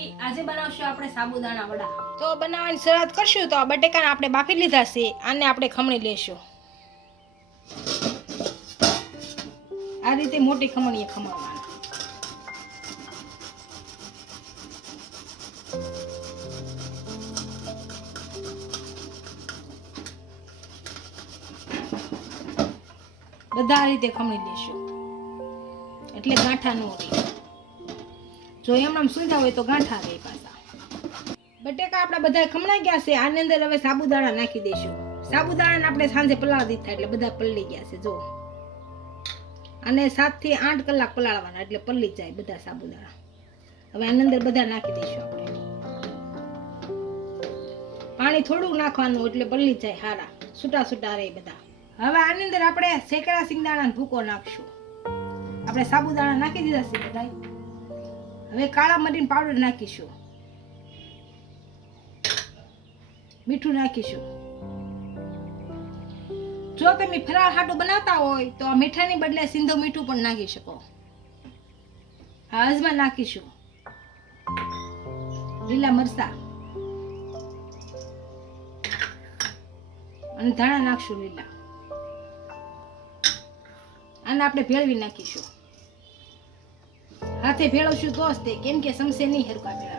મંડળી, આજે બનાવશું આપણે સાબુદાણા વડા। તો બનાવવાની શરૂઆત કરશું તો આ બટેકાને આપણે બાફી લીધા છે, આને આપણે ખમણી લેશું। આ રીતે મોટી ખમણીએ ખમણવાના। બધા આ રીતે ખમણી લેશું એટલે ગાંઠા ન રહે। જો એમણામ સુંધા હોય તો ગાંઠા રહે પાછા। બટેકા આપણા બધા ખમણાઈ ગયા છે, આની અંદર હવે સાબુદાણા નાખી દઈશું। સાબુદાણાને આપણે સાંજે પલાળી દીધા એટલે બધા પલળી ગયા છે। જો અને 7 થી 8 કલાક પલાળવાના એટલે પલળી જાય બધા સાબુદાણા। હવે આની અંદર બધા નાખી દઈશું આપણે। પાણી થોડુંક નાખવાનું એટલે પલળી જાય હારા, છૂટા છૂટા રહે બધા। હવે આની અંદર આપણે શેકેલા સિંગદાણાનો ભૂકો નાખશું। આપણે સાબુદાણા નાખી દીધા છે બધા। હવે કાળા મરીનો પાવડર નાખીશું, મીઠું નાખીશું। જો તમે ફરાળ હાટું બનાવતા હોય તો આ મીઠાની બદલે સિંધો મીઠું પણ નાખી શકો। આ અજમા નાખીશું, લીલા મરચાં અને ધાણા નાખશું લીલા। આને આપણે ભેળવી નાખીશું। હાથે ભેળવશું તો જ તે, કેમ કે સમસે નહીં હરકા ભેળવે।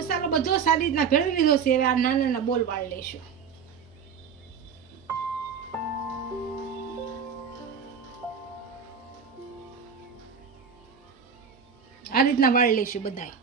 મસાલો બધો સારી રીતના ભેળવી લીધો છે। હવે આ નાના નાના બોલ વાળી લઈશું। આ રીતના વાળી લઈશું બધાય।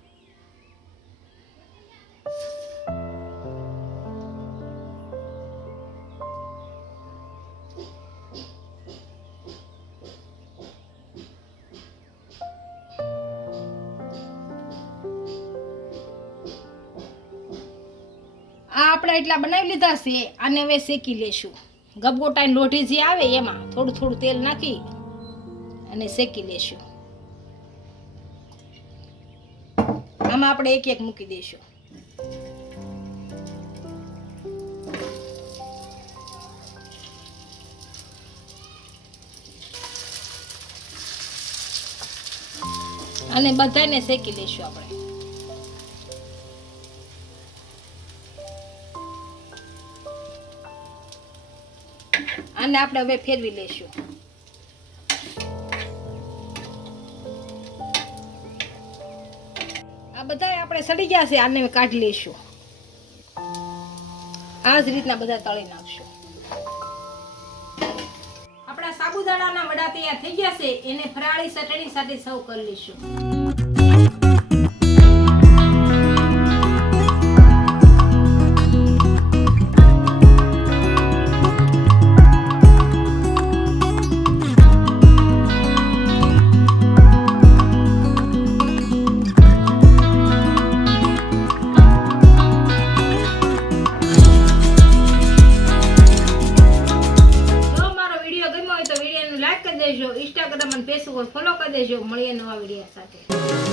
આપણે એટલા બનાવી લીધા છે, આને હવે શેકી લેશું। ગબગોટાની લોઢી જે આવે એમાં થોડું થોડું તેલ નાખી અને શેકી લેશું। આમાં આપણે એક એક મૂકી દઈશું। અને બધાને શેકી લેશું આપણે। આને આપણે હવે ફેરવી લેશું। આ બધા આપણે સડી ગયા છે, આને કાઢી લેશું। આ જ રીતના બધા તળી નાખશું। આપણા સાબુદાણાના વડા તૈયાર થઈ ગયા છે, એને ફરાળી ચટણી સાથે સર્વ કરી લઈશું। ઇન્સ્ટાગ્રામ અને ફેસબુક ફોલો કરી દેજો। મળીએ નવા વિડીયો સાથે।